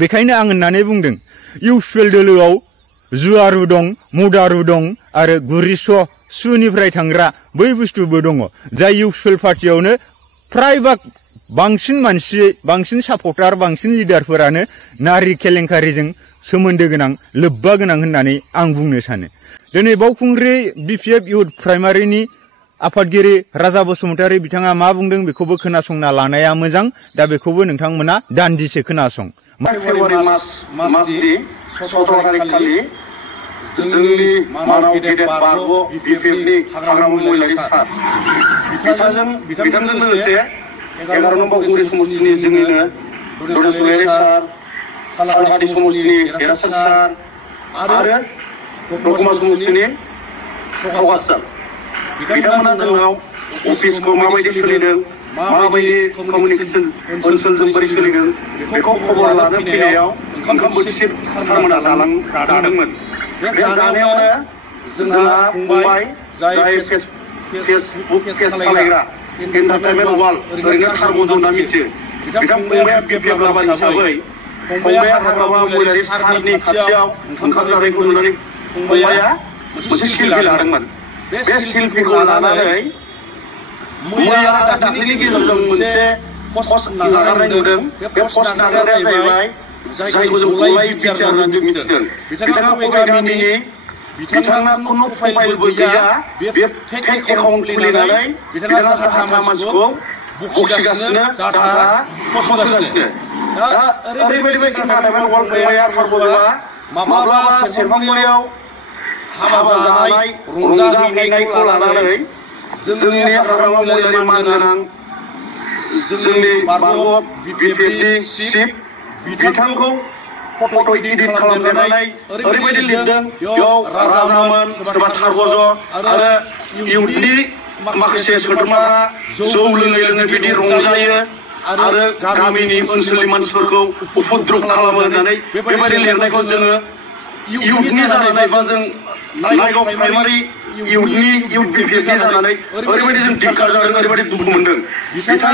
बेखायनो आं होननानै बुंदों इउपिएल दोलोआव जुआरु दं, मुदारु दं आरो गुरिस' सुनिफ्राय थांग्रा बै बुस्थुबो दङ। जाय इउपिएल पार्टियावनो फ्रायभाग बांसिन मानसि, बांसिन सापर्टार, बांसिन लिडारफोरानो नारि केलेंकारिजों सोमोन्दो गोनां, लोब्बा गोनां होननानै आं बुंनो सानो। दिनै बावखुंग्रि बिपिएफ इउथ प्राइमारिनि आफादगिरि राजा बसुमतारी बिथाङा मा बुंदों बेखौबो खोनासंना लानाया मोजां। दा बेखौबो नोंथांमोना दान्दिसे खोनासं। फेब्रुवारि मासनि 17 तारिखखालि जोंनि मानाव गेदेर बारग' बिपिएफनि हाग्रामा महिलारि सार बिथांजों लोगोसे 11 नम्बर बावखुंग्रि समष्टिनि जोंनिनो ददेश्वरी सार, सालबारि समष्टिनि देरहासार सार आरो दतमा समष्टिनि प्रकाश सार बिथांमोना जोंनाव अफिसखौ माबायदि सोलिदों, माबायदि कमिउनिकेसन ओनसोलजों बोरै सोलिदों बेखौ खबर लानो फैनायाव ओंखाम बोथिसे सारमोना जादोंमोन। बे जानायावनो जोंहा फंबाय जाय फेसबुक पेज सालायग्रा एन्टारटेनमेन्ट वार्ल्ड ओरैनो थारग'ज होनना मिथियो, बिथां फंबाया बिपिएफ लाबाय हिसाबै फंबाया हाग्रामा महिलारि सारनि खाथियाव ओंखाम जानायखौ नुनानै फंबाया मोनसे सेलफि लादोंमोन। बे सेलफिखौ लानानै मैया दाख्लैनि गेजेरजों मोनसे पस्ट नागारनाय नुदों। बे पस्ट नागारनाया जाहैबाय जायखौ जों गलाय बिटिआर होननानै मिथिदों। बिथाङा बबे गामिनि, बिथाङा खुनु प्रफाइलबो गैया, बे फेक एकाउन्ट खुलिनानै बिथाङा जाहा मानसिखौ बखिगासिनो, जाहा फसंगासिनो। दा ओरैबायदि एन्टारटेनमेन्ट वार्ल्ड फंबाया थारग'जोआ माब्लाबा सेरफांगुरियाव हाबा जानाय रंजाहैनायखौ लानानै जोंनि हाग्रामा महिलारि मानगोनां जोंनि बारग' बिपिएफनि चिफ बिथांखौ फट' इडिट खालामनानै ओरैबायदि लिरदों, बेयाव राजामोन, सोरबा थारग'ज आरो इउथनि माखासे सोद्रोमाफ्रा जौ लोङै लोङै बिदि रंजायो आरो गामिनि ओनसोलनि मानसिफोरखौ उपद्रब खालामो होननानै बेबायदि लिरनायखौ जोङो इउथनि जानानै बा जों नायगाव प्राइमारि इउथनि इउथ बिपिएफनि जानानै ओरैबायदि जों धिक्कार जादों, ओरैबायदि दुखु मोनदों। बिथाङा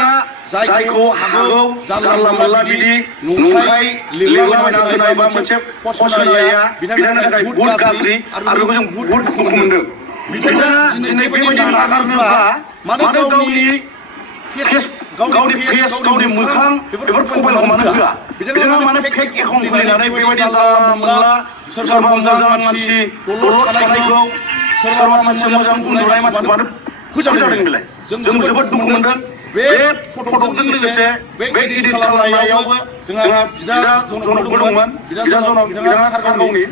जायखौ हागौ जानला मोनला बिदि नंखाय लिरलाबायना होनाय बा मोनसे पस्ट होनाया बिथांनि थाखाय बहुद गाज्रि आरो बेखौ जों बहुद दुखु मोनदों। बिथाङा दिनै बेबायदि नागारनोबा मानो गावनि फेस, गावनि मोखां बेफोर प्रफाइलखौ मानो होआ? बिथाङा मानो फेक एकाउन्ट खुलिनानै बेबायदि जानला मोनला सोरबा मोजां मानसि दलद थानायखौ, सोरबा मानसि मोजां उन्दुनाय मानसिखौ मानो फोजादों बेलाय? जों जोबोद दुखु मोनदों। बे फट'जों लोगोसे बे इडिट खालामनायावबो जोंहा बिदा जनकबो दंमोन। बिदा जनक बिथाङा खारगावनि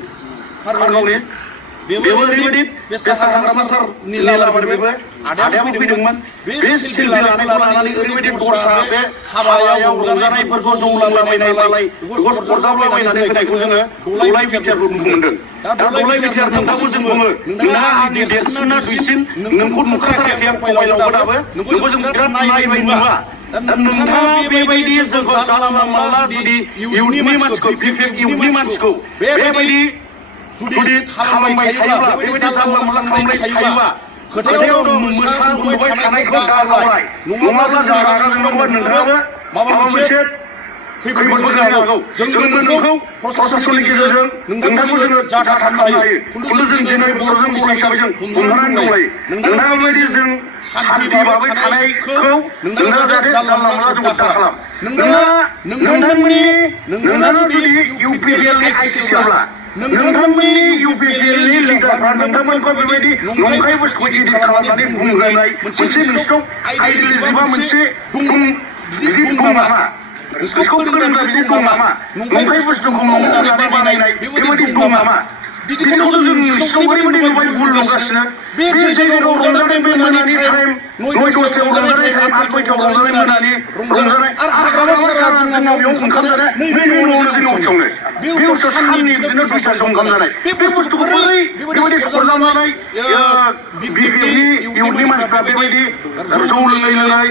बेबो ओरैबायदि बेसाद हाग्रामा सारनि लाबार बेबो आदायाबो फैदोंमोन। बे सेलफि लानायखौ लानानै ओरैबायदि दस्रा बे हाबायाव रंजानायफोरखौ जौ लोंलाबायनाय मालाय बेखौ सरजाबलाबायनानै होनायखौ जोङो दलाय बिटिआरखौ नुनो मोनदों। दा दलाय बिटिआर नोंथांखौ जों बुङो, नोंहा आंनि देरसिना दुइसिन, नोंखौ नुखाथाराखै आं मबाइलावबो दाबो, नोंखौ जों बिराद नायबाय नुवा। दा नोंथाङा बेबायदि जोंखौ जानला मोनला जुदि इउथनि मानसिखौ, बिपिएफ इउथनि मानसिखौ बेबायदि जुदि खालामबाय थायोब्ला, बेबायदि जानला मोनला खालामबाय थायोब्ला, खोथायाव मोसाबोबाय थानायखौ गारबाय, नङाब्ला जों रागा जोंनांगौबा नोंथाङाबो माबा मोनसे खैफोदबो जानो हागौ। जोंबो नोंखौ प्रशासननि गेजेरजों नोंथांखौ जोङो जाथा खालामनो हायो। खिन्थु जों दिनै बर'जों बर' हिसाबै जों हमथानानै दंलायो। नोंथाङा बेबायदि जों सान्थि भाबै थानायखौ नोंथाङा जाहाथे जानला मोनला जों दा खालाम। नोंथाङा जुदि इउपिएलनि आइसिसिब्ला, नोंथांमोननि इउपिएलनि लिडारफ्रा नोंथांमोनखौ बेबायदि नंखाय बुस्थुखौ इडिट खालामनानै बुंहोनाय मोनसे नोंसोरखौ आइडियलिजिमा मोनसे दं नामा? गोसोखौ फोरोंग्रा बिदि दं नामा? नंखाय बुस्थुखौ नंखाय बानायनाय बेबायदि दं नामा? बिदिखौ जों सिगाङावहाय नुबाय भुल दंगासिनो बे जायगायाव रंजानाय मोनानि टाइम 9:10 रंजानाय टाइम 8:00 रंजानाय मोनानि रंजानाय आरो हाग्रामा सारा जोंनाव बेयाव ओंखाम जानाय नैबे न'आवनो जोंनि अफिसावनो बे अफिसाव साननि बिदिनो 2:00 ओंखाम जानाय बे बुस्थुखौ बोरै बेबायदि सरजाबनानै बिपिएफनि इयुननि मानसिफ्रा बेबायदि जौ लोंनाय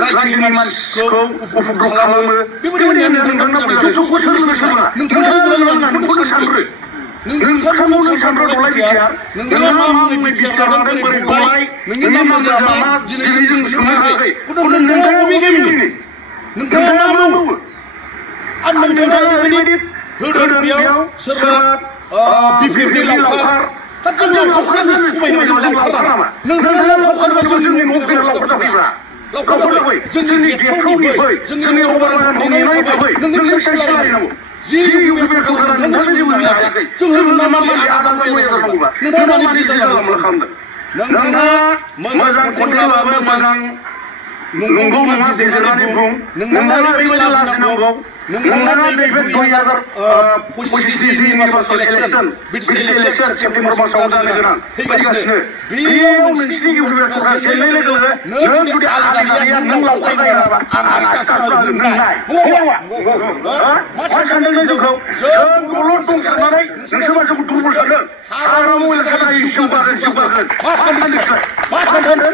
रायजोनि मानसिखौ उपद्रब खालामो बेबायदि नोंथांना जौखौ सोलोङा नोंथाङा सानग्रो नोंथांखौ जों सानग्रो दलाय बिटिआर नोंथाङा मा मुङै बिटिआर लादों बोरै दलाय नोंनि नामआ मा दिनै जों सोंनो हायाखै नोंथाङा बबे गामिनि नोंथाङा मा मावो आरो नोंथाङा ओरैबायदि होदों बेयाव सोरबा बिपिएफनि लावखार जों लावखार समायनायाव जों लावखार नामा नोंथाङा लावखार जोंनि न'आव लावखार जाफैब्रा लावखार जाफै जोंनि गेटफ्राव फै जोंनि रबारनि नेनाय फै नोंसोर सालायनांगौ जि इउपिएफनि सरकारा नोंथांनो जेबो होनो हायाखै जोंनो मानि आदार जानांगौबा नोंथाङा मानि जानला मोनला खालामदों नोंथाङा मोजां कन्टेन्ट लाबो मोजां नंगौ नङा बिजिरनानै बुं नोंथाङा ओरैबायदि लाजिनांगौ नोंथाङा नैबे 2025 universal election BTC election September मासाव जानो गोनां फैगासिनो बेयाव नोंसिनि इउपिएफ सरकार जेननाय लोगो नों जुदि आलादा जारिया नों लावखार जायाबा आं आस्था नोंनाय मा सानदों नों जोंखौ जों दलद दं साननानै नोंसोर मा जोंखौ दुर्बल सानदों हाग्रामा महिलाफोरा जौगागोन मा सानदों नोंसोर मा सानदों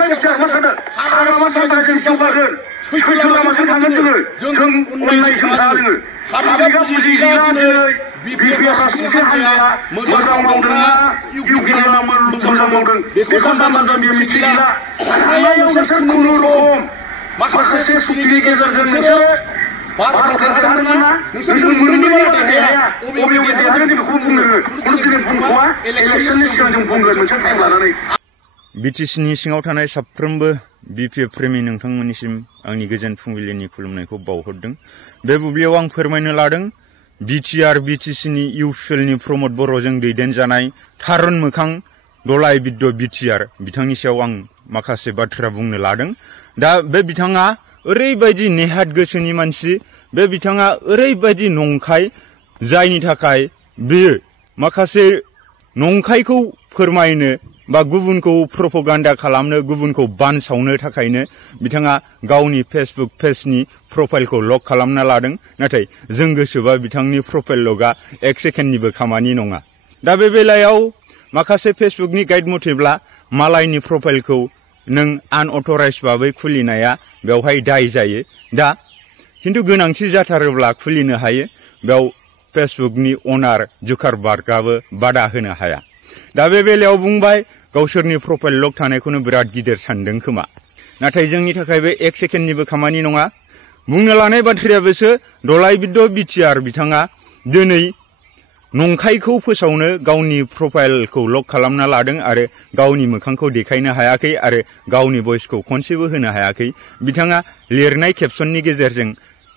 मा सानदों हाग्रामा सानदों जों जौगागोन सैथो लामाजों थांगोन जों अननाय खोन्था जोङो पाब्लिकआ बुजिया दिनै बिपिएफआ सिसे हाया मोजां मावदोंना इउपिएफआ मोजां मावदों बेखौ जाम्बा जाम्बिया मिथिला हानायाव नोंसोर खुनुरुखुम माखासे सुक्तिनि गेजेरजों नोंसोर बारफोर देरहानो ना नोंसोर मोननैनि बारा देरहाया बबे देरहागोन बेखौ बुंनो खुनु दिनै बुंथ'वा इलेक्सननि सिगां जों बुंगोन मोनसे टाइम लानानै बिटिसिनि सिङाव थानाय साफ्रोमबो बिपिएफ प्रेमि नोंथांमोननिसिम आंनि गोजोन फुंबिलिनि खुलुमनायखौ बावहरदों। बे बुब्लियाव आं फोरमायनो लादों बिटिआर बिटिसिनि इउपिएलनि प्रमद बर'जों दैदेनजानाय थारुन मोखां दलाय बिद्द बिटिआर बिथांनि सायाव आं माखासे बाथ्रा बुंनो लादों। दा बे बिथाङा ओरैबायदि नेहात गोसोनि मानसि, बे बिथाङा ओरैबायदि नंखाय, जायनि थाखाय बेयो माखासे नंखायखौ फोरमायनो बा गुबुनखौ प्रपगान्डा खालामनो, गुबुनखौ बानसावनो थाखायनो बिथाङा गावनि फेसबुक पेजनि प्रफाइलखौ लक खालामना लादों। नाथाय जों गोसोबा बिथांनि प्रफाइल लकआ 1 सेकेन्डनिबो खामानि नङा। दा बे बेलायाव माखासे फेसबुकनि गाइड मथेब्ला मालायनि प्रफाइलखौ नों आनअथराइज भाबै खुलिनाया बेवहाय दाय जायो। दा खिन्थु गोनांथि जाथारोब्ला खुलिनो हायो, बेयाव फेसबुकनि अनार जुकारबार्गआबो बादा होनो हाया। दा बे बेलायाव बुंबाय गावसोरनि प्रफाइल लक थानायखौनो बिराद गिदिर सानदों खोमा, नाथाय जोंनि थाखाय बे 1 सेकेन्डनिबो खामानि नङा। बुंनो लानाय बाथ्राया बेसो दलाय बिद्द बिटिआर बिथाङा दिनै नंखायखौ फोसावनो गावनि प्रफाइलखौ लक खालामना लादों आरो गावनि मोखांखौ देखायनो हायाखै आरो गावनि भइसखौ खनसेबो होनो हायाखै। बिथाङा लिरनाय केपसननि गेजेरजों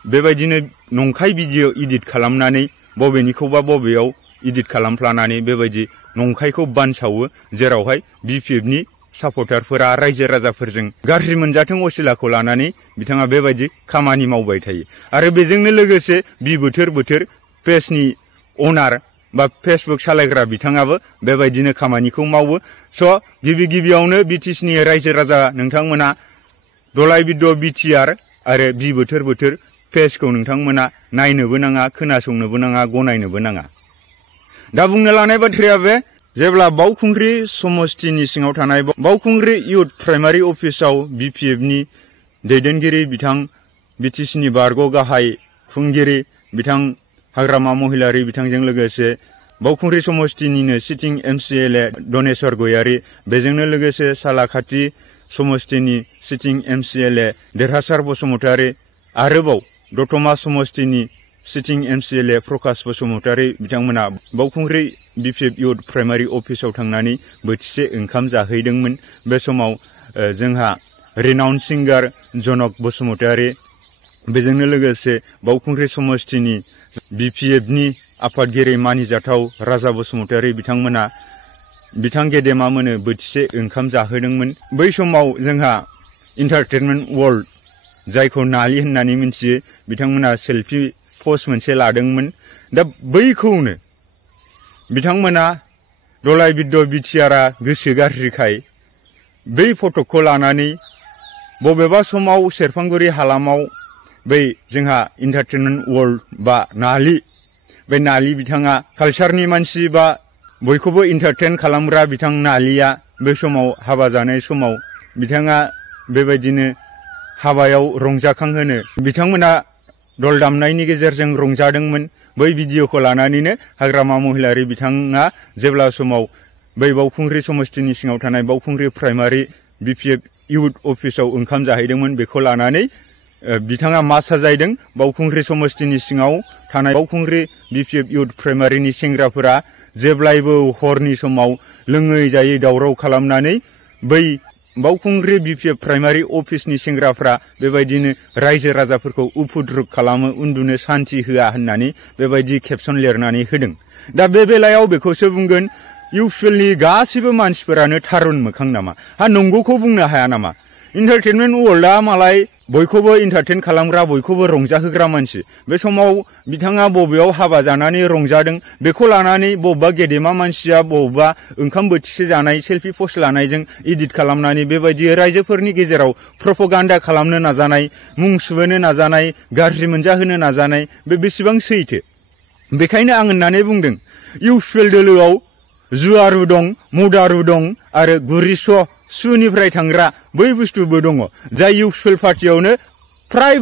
बेबायदिनो नंखाय भिडिअ इडिट खालामनानै बबेनिखौबा बबेयाव इडिट खालामफ्लानानै बेबायदि नंखायखौ बानसावो, जेरावहाय बिपिएफनि सापर्टारफोरा रायजो राजाफोरजों गाज्रि मोनजाथों असिलाखौ लानानै बिथाङा बेबायदि खामानि मावबाय थायो। आरो बेजोंनो लोगोसे बोथोर पेजनि अनार बा फेसबुक सालायग्रा बिथाङाबो बेबायदिनो खामानिखौ मावो। स' गिबियावनो बिटिसिनि रायजो राजा नोंथांमोना दलाय बिद्द बिटिआर आरो बोथोर पेजखौ नोंथांमोना नायनोबो नाङा, खोनासंनोबो नाङा, गनायनोबो नाङा। दा बुंनो लानाय बाथ्राया बे, जेब्ला बावखुंग्रि समस्तिनि सिङाव थानाय बावखुंग्रि इउथ प्राइमारि अफिसाव बिपिएफनि दैदेनगिरि बिथां बिटिसिनि बारग' गाहाय खुंगिरि बिथां हाग्रामा महिलारि बिथांजों लोगोसे बावखुंग्रि समस्तिनिनो सिटिं एमसिएलए दनेश्वर गयारि, बेजोंनो लोगोसे सालाखाथि समस्तिनि सिटिं एमसिएलए देरहासार बसुमतारि, आरोबाव दतमा समस्तिनि सिटिं एमसिएलए प्रकाश बसुमतारि बिथांमोना बावखुंग्रि बिपिएफ इउथ प्राइमारि अफिसाव थांनानै बोथिसे ओंखाम जाहैदोंमोन। बे समाव जोंहा रिनाउन्ड सिंगार जनक बसुमतारि, बेजोंनो लोगोसे बावखुंग्रि समस्तिनि बिपिएफनि आफादगिरि मानिजाथाव राजा बसुमतारि बिथांमोना बिथां गेदेमा मोनो बोथिसे ओंखाम जाहोदोंमोन। बै समाव जोंहा इन्टारटेनमेन्ट वर्ल्ड, जायखौ नालि होननानै मिथियो, बिथांमोना सेल्फि पस्ट मोनसे लादोंमोन। दा बैखौनो बिथांमोना दलाय बिद्द बिटिआरआ गोसो गाज्रिखाय बै फटकखौ लानानै बबेबा समाव सेरफांगुरि हालामाव बै जोंहा एन्टारटेनमेन्ट वर्ल्ड बा नालि बे नालि बिथाङा कालचारनि मानसि बा बयखौबो एन्टारटेन खालामग्रा बिथां नालिया बे समाव हाबा जानाय समाव बिथाङा बेबायदिनो हाबायाव रंजाखांहोनो बिथांमोना दल दामनायनि गेजेरजों रंजादोंमोन। बै भिडिअखौ लानानैनो हाग्रामा महिलारि बिथाङा जेब्ला समाव बै बावखुंग्रि समस्तिनि सिङाव थानाय बावखुंग्रि प्राइमारि बिपिएफ इउथ अफिसाव ओंखाम जाहैदोंमोन। बेखौ लानानै बिथाङा मा साजायदों, बावखुंग्रि समस्तिनि सिङाव थानाय बावखुंग्रि बिपिएफ इउथ प्राइमारिनि सेंग्राफोरा जेब्लायबो हरनि समाव लोङै जायै दावराव खालामनानै बै बावखुंग्रि बिपिएफ प्राइमारि अफिसनि सेंग्राफ्रा बेबायदिनो रायजो राजाफोरखौ उफुद्रुग खालामो, उन्दुनो सान्थि होआ होननानै बेबायदि केपसन लिरनानै होदों। दा बे बेलायाव बेखौसो बुंगोन, इउपिएलनि गासैबो मानसिफोरानो थारुन मोखां नामा? नंगौखौ बुंनो हाया नामा? एन्टारटेनमेन्ट वर्ल्डआ मालाय बयखौबो एन्टारटेन खालामग्रा, बयखौबो रंजाहोग्रा मानसि। बे समाव बिथाङा बबेयाव हाबा जानानै रंजादों बेखौ लानानै बबेबा गेदेमा मानसिया बबेबा ओंखाम बोथिसे जानाय सेल्फि पस्ट लानायजों एडिट खालामनानै बेबायदि रायजोफोरनि गेजेराव प्रपगान्डा खालामनो नाजानाय, मुं सुबोनो नाजानाय, गाज्रि मोनजाहोनो नाजानाय बे बेसेबां सैथो? बेखायनो आं होननानै बुंदों, इउपिएल दोलोआव जुवारु दं, मुदारु दं आरो गुरिस' सुनिफ्राय थांग्रा बै बुस्थुबो दङ। जाय इउपिएल पार्टियावनो फ्राय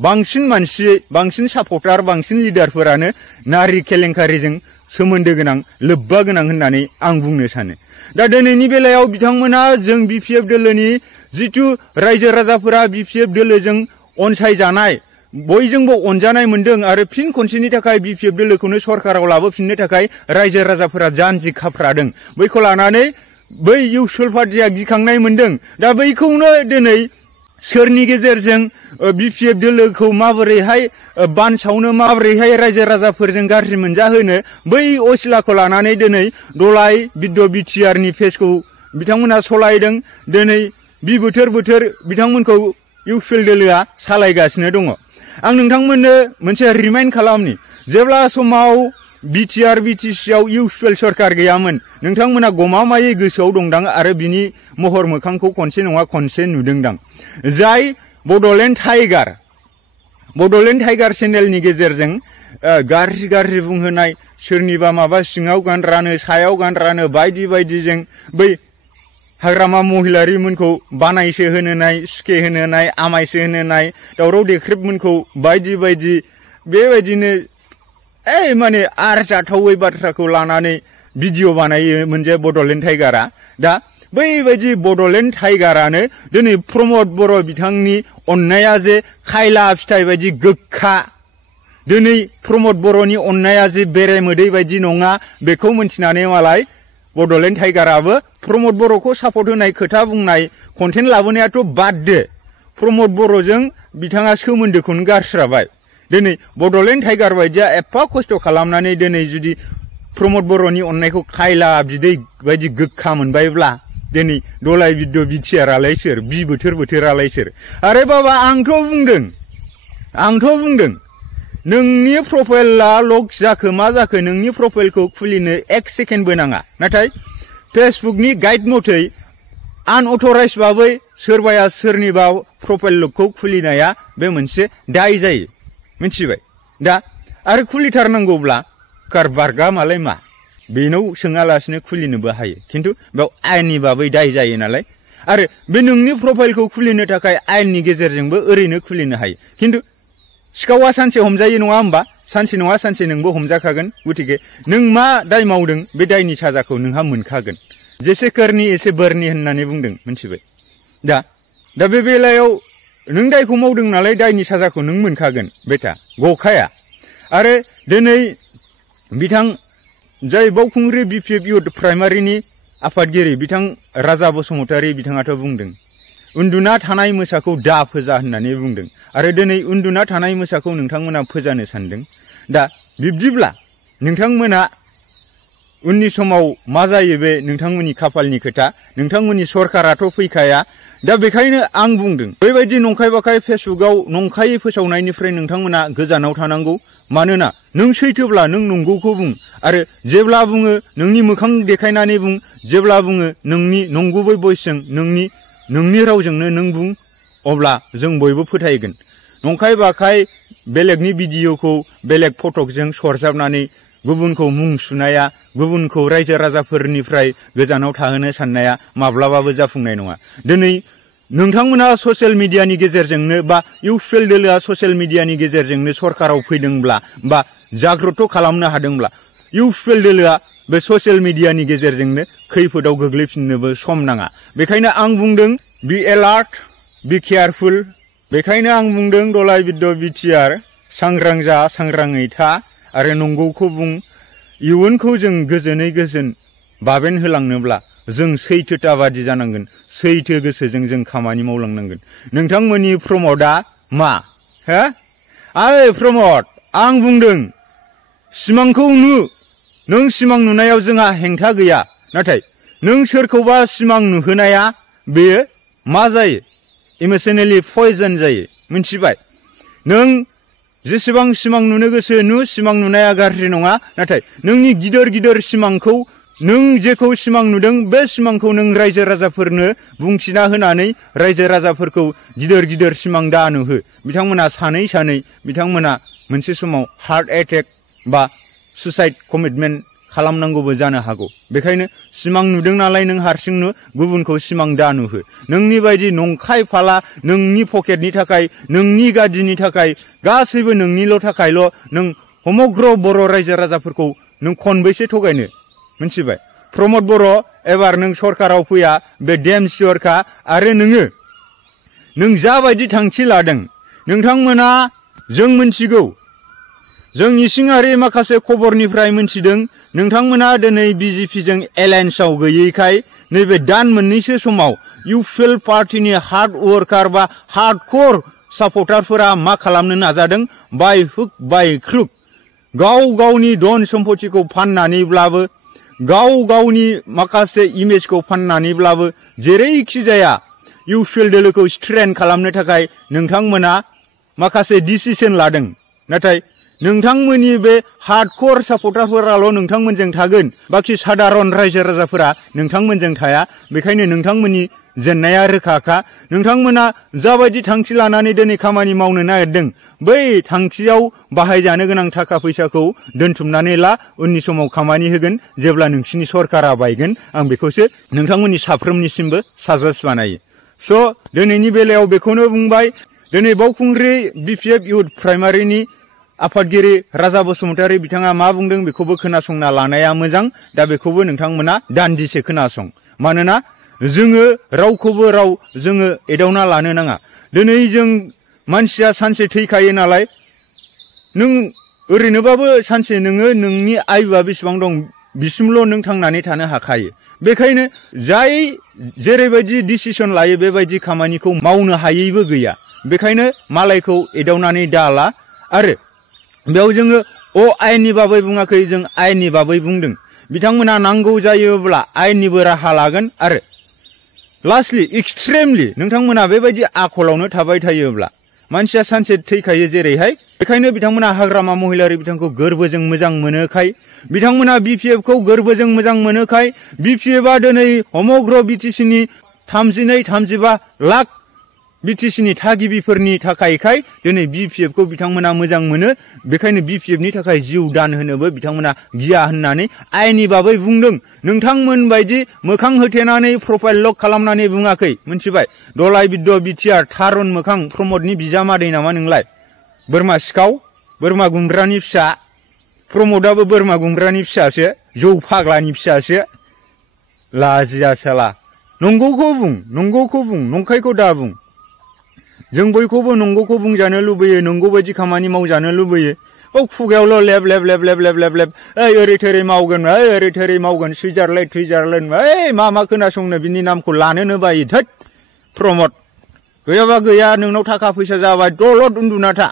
बांसिन मानसि, बांसिन सापर्टार, बांसिन लिडारफोरानो नारि केलेंकारिजों सोमोन्दो गोनां, लोब्बा गोनां होननानै आं बुंनो सानो। दा दिनैनि बेलायाव बिथांमोना जों बिपिएफ दोलोनि जिथु रायजो राजाफोरा बिपिएफ दोलोजों अनसायजानाय, बयजोंबो अनजानाय मोनदों आरो फिन खनसेनि थाखाय बिपिएफ दोलोखौनो सरकाराव लाबोफिननो थाखाय रायजो राजाफोरा जानजि खाफ्रादों। बैखौ लानानै बै इउपिएल पार्टिया गिखांनाय मोनदों। दा बैखौनो दिनै सोरनि गेजेरजों बिपिएफ दोलोखौ माबोरैहाय बानसावनो, माबोरैहाय रायजो राजाफोरजों गाज्रि मोनजाहोनो, बै असिलाखौ लानानै दिनै दलाय बिद्द बिटिआरनि पेजखौ बिथांमोना सलायदों। दिनै बि बोथोर बोथोर बिथांमोनखौ इउपिएल दोलोआ सालायगासिनो दङ। आं नोंथांमोननो मोनसे रिमाइन्ड खालामनि, जेब्ला समाव बिटिआर बिटिसिआव इउपिएल सरकार गैयामोन, नोंथांमोना गमामायै गोसोआव दंदां आरो बिनि महर मोखांखौ खनसे नङा खनसे नुदोंदां। जाय बड'लेण्ड टाइगार चेनेलनि गेजेरजों गाज्रि गाज्रि बुंहोनाय, सोरनिबा माबा सिङाव गान रानो, सायाव गान रानो, बायदि बायदिजों बै हाग्रामा महिलारिमोनखौ बानायसो होनोनाय, सुखे होनोनाय, आमायसो होनोनाय, दावराव देख्रेबमोनखौ बायदि बायदि बेबायदिनो माने आरजाथावै बाथ्राखौ लानानै भिडिअ बानायोमोन जे बड'लेण्ड टाइगारा। दा बैबायदि बड'लेण्ड टाइगारानो दिनै प्रमद बर' बिथांनि अननाया जे खायला फिथाइ बायदि गोखा, दिनै प्रमद बर'नि अननाया जे बेरे मोदै बायदि नङा, बेखौ मिन्थिनानै मालाय बड'लेण्ड टाइगाराबो प्रमद बर'खौ सापर्ट होनाय, खोथा बुंनाय, कन्टेन्ट लाबोनायाथ' बाददो, प्रमद बर'जों बिथाङा सोमोन्दोखौनो गारस्राबाय। दिनै बड'लेण्ड टाइगार बायदिया एफा खस्थ' खालामनानै दिनै जुदि प्रमद बर'नि अननायखौ खायला बिदै बायदि गोखा मोनबायब्ला दिनै दलाय बिद्द बिटिआरआलाय सोर, बि बोथोर बोथोरालाय सोर? आरे बाबा, आंथ' बुंदों नोंनि प्रफाइला लक जाखो मा जाखो, नोंनि प्रफाइलखौ खुलिनो 1 सेकेन्डबो नाङा। नाथाय फेसबुकनि गाइड मथै आनअथराइज बाबै सोरबाया सोरनिबा प्रफाइल लकखौ खुलिनाया बे मोनसे दाय जायो, मिथिबाय? दा आरो खुलिथारनांगौब्ला कारबारगा मालाय मा, बेनाव सोङालासिनो खुलिनोबो हायो, खिन्थु बेयाव आयेननि बाबै दाय जायो नालाय। आरो बे नोंनि प्रफाइलखौ खुलिनो थाखाय आयेननि गेजेरजोंबो ओरैनो खुलिनो हायो, खिन्थु सिखावा सानसे हमजायो नङा होमबा? सानसे नङा सानसे नोंबो हमजाखागोन। गतिके नों मा दाय मावदों बे दायनि साजाखौ नोंहा मोनखागोन। जेसे करनि एसे बोरनि होननानै बुंदों, मिथिबाय? दा बे बेलायाव नों दायखौ मावदों नालाय दायनि साजाखौ नों मोनखागोन, बेटा गखाया। आरो दिनै बिथां जाय बावखुंग्रि बिपिएफ इउथ प्राइमारिनि आफादगिरि बिथां राजा बसुमतारी बिथाङाथ' बुंदों, उन्दुना थानाय मोसाखौ दा फोजा होननानै बुंदों। आरो दिनै उन्दुना थानाय मोसाखौ नोंथांमोना फोजानो सानदों। दा बिब्दिब्ला नोंथांमोना उननि समाव मा जायो बे नोंथांमोननि खाफालनि खोथा। नोंथांमोननि सरकाराथ' फैखाया, दा बेखायनो आं बुंदों बेबायदि नंखाय बाखाय फेसबुकआव नंखायै फोसावनायनिफ्राय नोंथांमोना गोजानाव थानांगौ। मानोना नों सैथोब्ला नों नंगौखौ बुं आरो जेब्ला बुङो नोंनि मोखां देखायनानै बुं, जेब्ला बुङो नोंनि नंगुबै भइसजों नोंनि रावजोंनो नों बुं, अब्ला जों बयबो फोथायगोन। नंखाय बाखाय बेलेगनि भिडिअखौ बेलेग फटकजों सरजाबनानै गुबुनखौ मुं सुनाया, गुबुनखौ रायजो राजाफोरनिफ्राय गोजानाव थाहोनो साननाया माब्लाबाबो जाफुंनाय नङा। दिनै नोंथांमोना ससियेल मिडियानि गेजेरजोंनो बा इउपिएल दोलोआ ससियेल मिडियानि गेजेरजोंनो सरकाराव फैदोंब्ला बा जाग्रत खालामनो हादोंब्ला इउपिएल दोलोआ बे ससियेल मिडियानि गेजेरजोंनो खैफोदाव गोग्लैफिननोबो सम नाङा। बेखायनो आं बुंदों बि एलार्ट, बि केयारफुल। बेखायनो आं बुंदों दलाइ बिद्द बिटिआर सांग्रां जा, सांग्राङै था आरो नंगौखौ बुं। इयुनखौ जों गोजोनै गोजोन बाबेन होलांनोब्ला जों सैथोताबादि जानांगोन, सैथो गोसोजों जों खामानि मावलांनांगोन। नोंथांमोननि प्रमदआ मा हो? ओइ प्रमद, आं बुंदों सिमांखौ नु। नों सिमां नुनायाव जोंहा हेंथा गैया, नाथाय नों सोरखौबा सिमां नुहोनाया बेयो मा जायो? इमोसनेलि पयजन जायो, मिथिबाय? नों जेसेबां सिमां नुनो गोसो नु, सिमां नुनाया गाज्रि नङा, नाथाय नोंनि गिदिर गिदिर सिमांखौ, नों जेखौ सिमां नुदों बे सिमांखौ नों रायजो राजाफोरनो बुंथिना होनानै रायजो राजाफोरखौ गिदिर गिदिर सिमां दा नुहो। बिथांमोना सानै सानै बिथांमोना मोनसे समाव हार्ट एटेक बा सुसाइड कमिटमेन्ट खालामनांगौबो जानो हागौ। बेखायनो सिमां नुदों नालाय नों हारसिं नु, गुबुनखौ सिमां दा नुहो। नोंनि बायदि नंखाय फाला नोंनि पकेटनि थाखाय, नोंनि गादिनि थाखाय, गासैबो नोंनिल' थाखायल' नों समग्र बर' रायजो राजाफोरखौ नों खनबैसे थगायनो? मिथिबाय? प्रमद बर' एबार नों सरकाराव फैया बे डेम सियरखा। आरो नों जाबायदि थांखि लादों, नोंथांमोना, जों मिथिगौ, जों इसिङारि माखासे खबरनिफ्राय मिथिदों नोंथांमोना दिनै बिजेपिजों एलायन्सआव गैयैखाय नैबे दान मोननैसो समाव इउपिएल पार्टिनि हार्ड वर्कार बा हार्डक'र सापर्टारफोरा मा खालामनो नाजादों? बाय हुक बाय क्रुक गाव गावनि धन सम्पतिखौ फाननानैब्लाबो, गाव गावनि माखासे इमेजखौ फाननानैब्लाबो जेरैखि जाया इउपिएल दोलोखौ स्ट्रेन खालामनो थाखाय नोंथांमोना माखासे डिसिसन लादों। नाथाय नोंथांमोननि बे हार्डक'र सापर्टारफोराल' नोंथांमोनजों थागोन, बाखि साधारन रायजो राजाफोरा नोंथांमोनजों थाया। बेखायनो नोंथांमोननि जेननाया रोखाखा। नोंथांमोना जाबायदि थांखि लानानै दिनै खामानि मावनो नागिरदों, बै थांखियाव बाहायजानो गोनां थाखा फैसाखौ दोनथुमनानै ला, उननि समाव खामानि होगोन जेब्ला नोंसिनि सरकारा बायगोन। आं बेखौसो नोंथांमोननि साफ्रोमनिसिमबो साजेस्ट बानायो। स' दिनैनि बेलायाव बेखौनो बुंबाय। दिनै बावखुंग्रि बिपिएफ इउथ प्राइमारिनि आफादगिरि राजा बसुमतारी बिथाङा मा बुंदों बेखौबो खोनासंना लानाया मोजां। दा बेखौबो नोंथांमोना दान्दिसे खोनासं। मानोना जोङो रावखौबो जोङो एदावना लानो नाङा। दिनै जों मानसिया सानसे थैखायो नालाय, नों ओरैनोबाबो सानसे नोङो नोंनि आयुआ बेसेबां दं बिसिमल' नों थांनानै थानो हाखायो। बेखायनो जाय जेरैबायदि डिसिसन लायो बेबायदि खामानिखौ मावनो हायैबो गैया। बेखायनो मालायखौ एदावनानै दाला। आरो बेयाव जोङो आयेननि बाबै बुङाखै, जों आयेननि बाबै बुंदों। बिथांमोना नांगौ जायोब्ला आयेननिबो राहा लागोन। आरो लास्टलि एक्सट्रिमलि नोंथांमोना बेबायदि आखलावनो थाबाय थायोब्ला मानसिया सानसे थैखायो जेरैहाय। बेखायनो बिथांमोना हाग्रामा महिलारि बिथांखौ गोरबोजों मोजां मोनोखाय, बिथांमोना बिपिएफखौ गोरबोजों मोजां मोनोखाय, बिपिएफआ दिनै समग्र बिटिसिनि 32-33 लाख बिटिसिनि थागिबिफोरनि थाखायखाय दिनै बिपिएफखौ बिथांमोना मोजां मोनो। बेखायनो बिपिएफनि थाखाय जिउ दान होनोबो बिथांमोना गिया होननानै आयेननि बाबै बुंदों। नोंथांमोन बायदि मोखां होथेनानै प्रफाइल लक खालामनानै बुङाखै, मिथिबाय? दलाइ बिद्द बिटिआर थारुन मोखां प्रमदनि बिजामादै नामा नोंलाय? बोरमा सिखाव, बोरमा गुमग्रानि फिसा। प्रमदाबो बोरमा गुमग्रानि फिसासो, जौ फाग्लानि फिसासो। लाजिया साला। नंगौखौ बुं, नंगौखौ बुं, नंखायखौ दा बुं। जों बयखौबो नंगौखौ बुंजानो लुबैयो, नंगौ बायदि खामानि मावजानो लुबैयो। खुगायावल' लेब लेब लेब लेब लेब लेब लेब ओरै थोरै मावगोन, ओरै थोरै मावगोन, सुइजारलेण्ड मा खोनासंनो बिनि नामखौ लानोनो बायो। धोद प्रमद, गैयाबा गैया, नोंनाव थाखा फैसा जाबाय दलद उन्दुना था।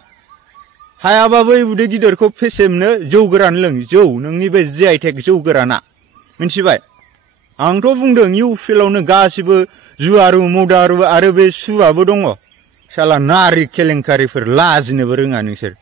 हायाबाबो उदै गिदिरखौ फेसेमनो जौ गोरान लों, जौ, नोंनि बे जिआइटेक जौ गोराना, मिथिबाय? आंथ' बुंदों इउपिएलआवनो गासिबो जुवारु मदारु आरो बे सुआबो दङ साला नारि केलेंकारिफोर लाजिनोबो रोङा नोंसोर